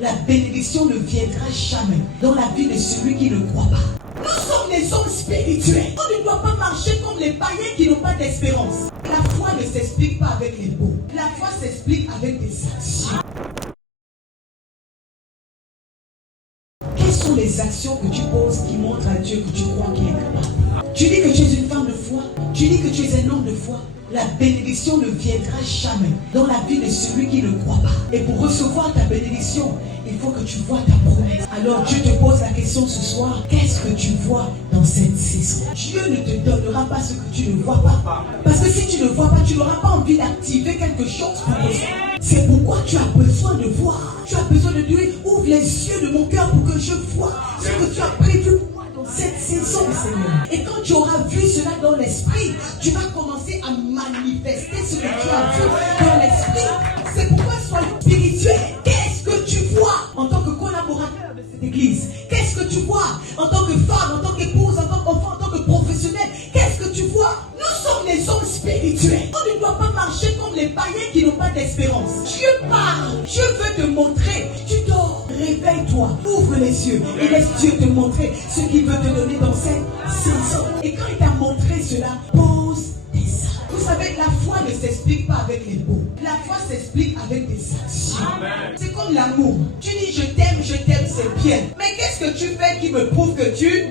la bénédiction ne viendra jamais dans la vie de celui qui ne croit pas. Nous sommes des hommes spirituels. On ne doit pas marcher comme les païens qui n'ont pas d'espérance. La foi ne s'explique pas avec les mots. La foi s'explique avec des actions. Quelles sont les actions que tu poses qui montrent à Dieu que tu crois qu'il est capable? Tu dis que tu es une femme de foi. Tu dis que tu es un homme de foi. La bénédiction ne viendra jamais dans la vie de celui qui ne croit pas. Et pour recevoir ta bénédiction, il faut que tu vois ta promesse. Alors Dieu te pose la question ce soir, qu'est-ce que tu vois dans cette saison? Dieu ne te donnera pas ce que tu ne vois pas. Parce que si tu ne vois pas, tu n'auras pas envie d'activer quelque chose pour toi. C'est pourquoi tu as besoin de voir. Tu as besoin de Dieu. Ouvre les yeux de mon cœur pour que je vois ce que tu as prévu pour moi dans cette saison, Seigneur. Et quand tu auras vu cela dans l'esprit, tu vas commencer à manifester ce que tu as vu dans l'esprit. C'est pourquoi soyons spirituels. Qu'est-ce que tu vois en tant que collaborateur de cette église? Qu'est-ce que tu vois en tant que femme, en tant qu'épouse, en tant qu'enfant, en tant que professionnel? Qu'est-ce que tu vois? Nous sommes des hommes spirituels. On ne doit pas marcher comme les païens qui n'ont pas d'espérance. Dieu parle. Dieu veut te montrer. Tu dors. Réveille-toi. Ouvre les yeux et laisse Dieu te montrer ce qu'il veut te donner dans cette saison. Et quand il t'a montré cela, pose des actes. Vous savez, la foi ne s'explique pas avec les mots. La foi s'explique avec des actions. C'est comme l'amour. Tu dis je t'aime, c'est bien. Mais qu'est-ce que tu fais qui me prouve que tu